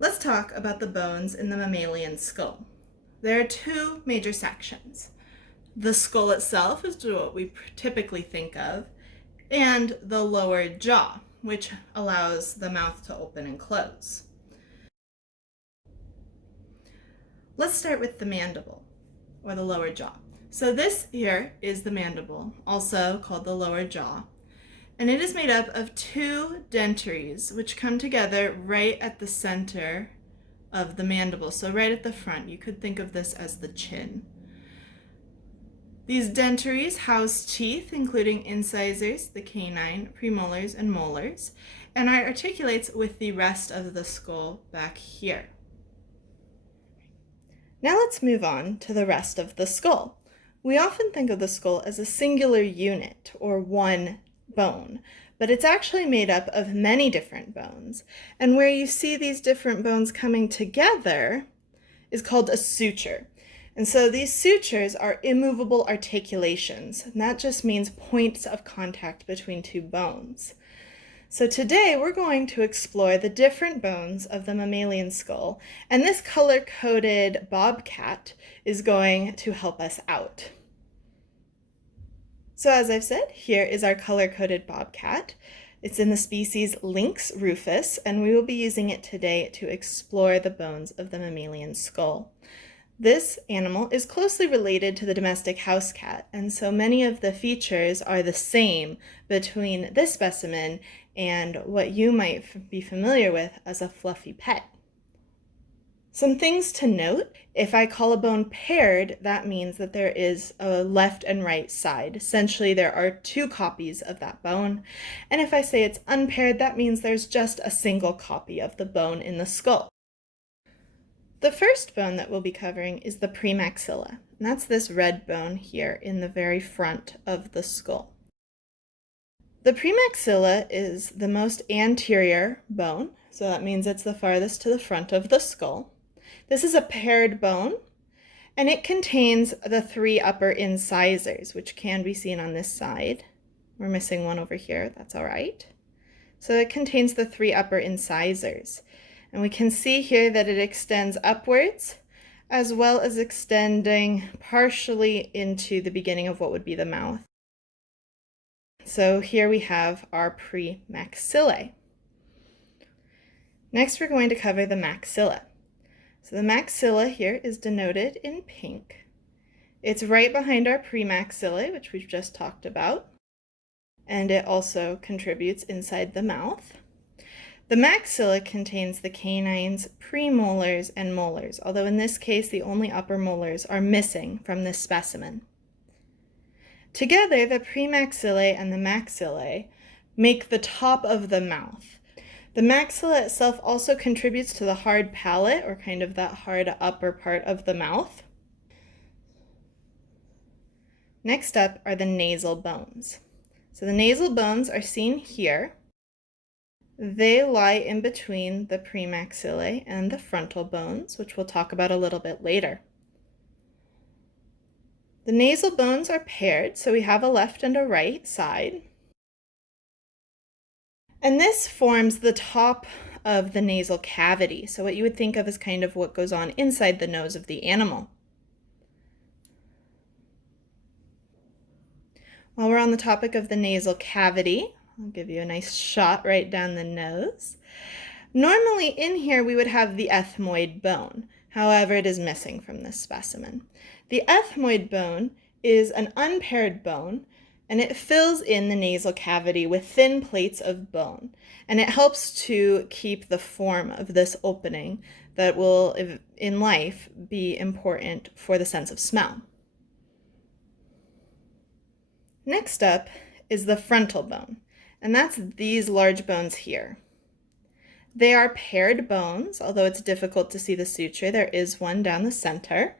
Let's talk about the bones in the mammalian skull. There are two major sections. The skull itself is what we typically think of, and the lower jaw, which allows the mouth to open and close. Let's start with the mandible, or the lower jaw. So this here is the mandible, also called the lower jaw, and it is made up of two dentaries which come together right at the center of the mandible, so right at the front. You could think of this as the chin. These dentaries house teeth, including incisors, the canine, premolars, and molars, and it articulates with the rest of the skull back here. Now let's move on to the rest of the skull. We often think of the skull as a singular unit, or one bone, but it's actually made up of many different bones. And where you see these different bones coming together is called a suture. And so these sutures are immovable articulations, and that just means points of contact between two bones. So today we're going to explore the different bones of the mammalian skull, and this color-coded bobcat is going to help us out. So as I've said, here is our color-coded bobcat. It's in the species Lynx rufus, and we will be using it today to explore the bones of the mammalian skull. This animal is closely related to the domestic house cat, and so many of the features are the same between this specimen and what you might be familiar with as a fluffy pet. Some things to note: if I call a bone paired, that means that there is a left and right side. Essentially, there are two copies of that bone. And if I say it's unpaired, that means there's just a single copy of the bone in the skull. The first bone that we'll be covering is the premaxilla, and that's this red bone here in the very front of the skull. The premaxilla is the most anterior bone, so that means it's the farthest to the front of the skull. This is a paired bone, and it contains the three upper incisors, which can be seen on this side. We're missing one over here, that's all right. So it contains the three upper incisors. And we can see here that it extends upwards, as well as extending partially into the beginning of what would be the mouth. So here we have our premaxillae. Next, we're going to cover the maxilla. So the maxilla here is denoted in pink. It's right behind our premaxillae, which we've just talked about, and it also contributes inside the mouth. The maxilla contains the canines, premolars, and molars, although in this case the only upper molars are missing from this specimen. Together, the premaxillae and the maxillae make the top of the mouth. The maxilla itself also contributes to the hard palate, or kind of that hard upper part of the mouth. Next up are the nasal bones. So the nasal bones are seen here. They lie in between the premaxillae and the frontal bones, which we'll talk about a little bit later. The nasal bones are paired, so we have a left and a right side. And this forms the top of the nasal cavity, so what you would think of as kind of what goes on inside the nose of the animal. While we're on the topic of the nasal cavity, I'll give you a nice shot right down the nose. Normally in here we would have the ethmoid bone. However, it is missing from this specimen. The ethmoid bone is an unpaired bone, and it fills in the nasal cavity with thin plates of bone. And it helps to keep the form of this opening that will, in life, be important for the sense of smell. Next up is the frontal bone. And that's these large bones here. They are paired bones, although it's difficult to see the suture. There is one down the center.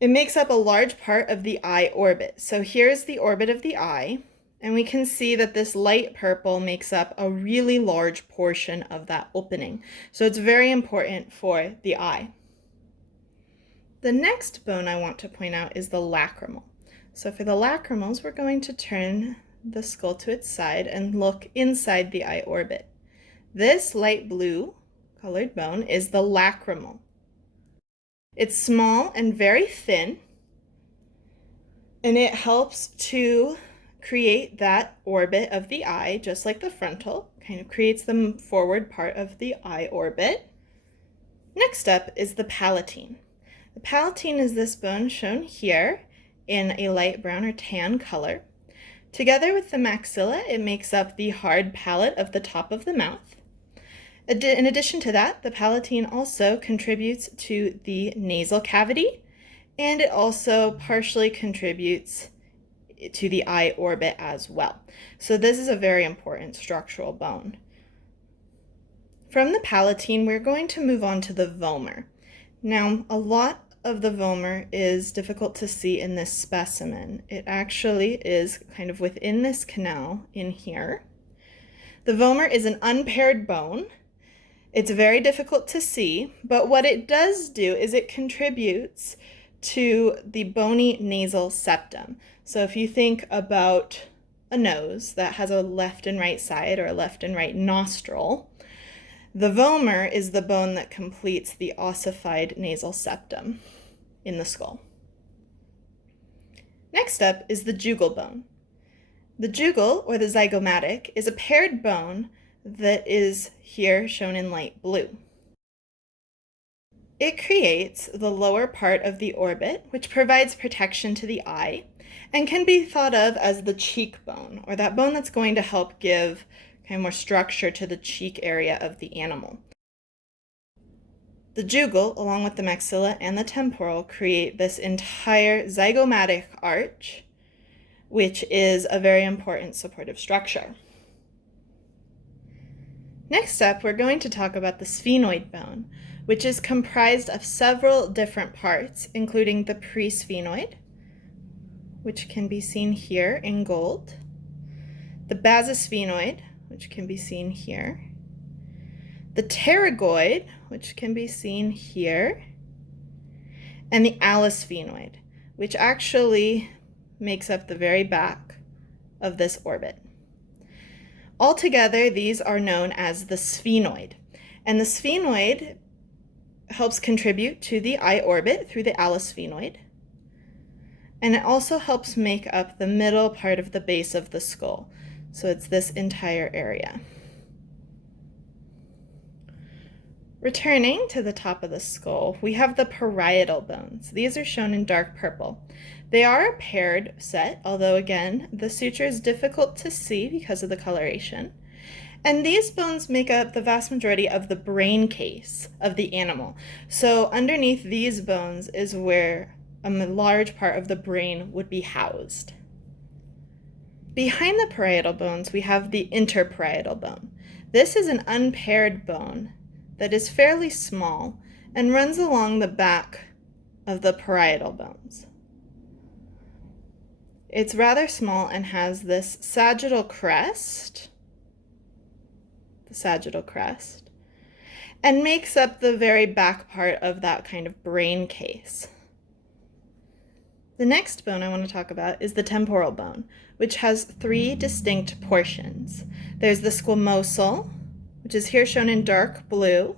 It makes up a large part of the eye orbit. So here's the orbit of the eye, and we can see that this light purple makes up a really large portion of that opening. So it's very important for the eye. The next bone I want to point out is the lacrimal. So for the lacrimals, we're going to turn the skull to its side and look inside the eye orbit. This light blue colored bone is the lacrimal. It's small and very thin, and it helps to create that orbit of the eye, just like the frontal, kind of creates the forward part of the eye orbit. Next up is the palatine. The palatine is this bone shown here in a light brown or tan color. Together with the maxilla, it makes up the hard palate of the top of the mouth. In addition to that, the palatine also contributes to the nasal cavity, and it also partially contributes to the eye orbit as well. So this is a very important structural bone. From the palatine, we're going to move on to the vomer. Now, a lot of the vomer is difficult to see in this specimen. It actually is kind of within this canal in here. The vomer is an unpaired bone. It's very difficult to see, but what it does do is it contributes to the bony nasal septum. So if you think about a nose that has a left and right side or a left and right nostril, the vomer is the bone that completes the ossified nasal septum in the skull. Next up is the jugal bone. The jugal, or the zygomatic, is a paired bone that is here shown in light blue. It creates the lower part of the orbit, which provides protection to the eye, and can be thought of as the cheekbone, or that bone that's going to help give kind of more structure to the cheek area of the animal. The jugal, along with the maxilla and the temporal, create this entire zygomatic arch, which is a very important supportive structure. Next up, we're going to talk about the sphenoid bone, which is comprised of several different parts, including the presphenoid, which can be seen here in gold, the basisphenoid, which can be seen here, the pterygoid, which can be seen here, and the alisphenoid, which actually makes up the very back of this orbit. Altogether, these are known as the sphenoid, and the sphenoid helps contribute to the eye orbit through the alisphenoid, and it also helps make up the middle part of the base of the skull. So it's this entire area. Returning to the top of the skull, we have the parietal bones. These are shown in dark purple. They are a paired set, although again, the suture is difficult to see because of the coloration. And these bones make up the vast majority of the brain case of the animal. So underneath these bones is where a large part of the brain would be housed. Behind the parietal bones, we have the interparietal bone. This is an unpaired bone that is fairly small and runs along the back of the parietal bones. It's rather small and has this sagittal crest, and makes up the very back part of that kind of brain case. The next bone I want to talk about is the temporal bone, which has three distinct portions. There's the squamosal, which is here shown in dark blue.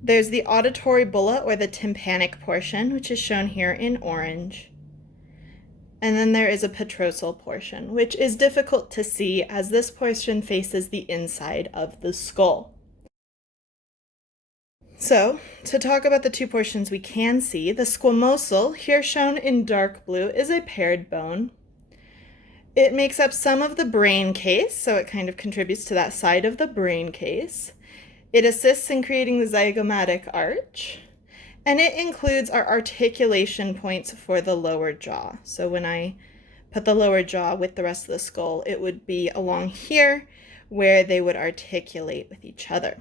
There's the auditory bulla, or the tympanic portion, which is shown here in orange. And then there is a petrosal portion, which is difficult to see as this portion faces the inside of the skull. So, to talk about the two portions we can see, the squamosal, here shown in dark blue, is a paired bone. It makes up some of the brain case, so it kind of contributes to that side of the brain case. It assists in creating the zygomatic arch, and it includes our articulation points for the lower jaw. So when I put the lower jaw with the rest of the skull, it would be along here where they would articulate with each other.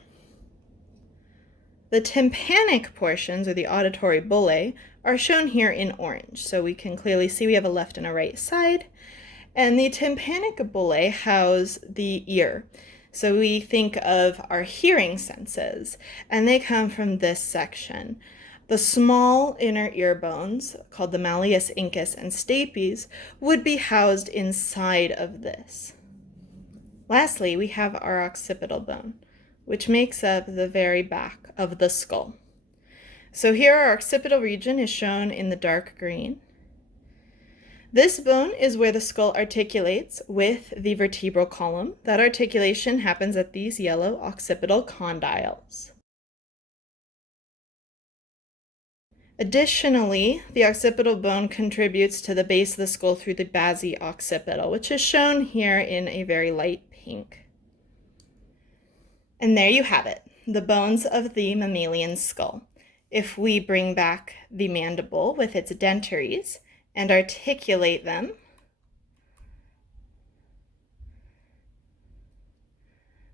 The tympanic portions, or the auditory bullae, are shown here in orange. So we can clearly see we have a left and a right side. And the tympanic bullae house the ear. So we think of our hearing senses, and they come from this section. The small inner ear bones, called the malleus incus and stapes, would be housed inside of this. Lastly, we have our occipital bone, which makes up the very back of the skull. So here our occipital region is shown in the dark green. This bone is where the skull articulates with the vertebral column. That articulation happens at these yellow occipital condyles. Additionally, the occipital bone contributes to the base of the skull through the basi-occipital, which is shown here in a very light pink. And there you have it, the bones of the mammalian skull. If we bring back the mandible with its dentaries and articulate them,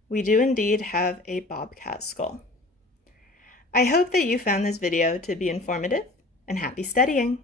we do indeed have a bobcat skull. I hope that you found this video to be informative, and happy studying!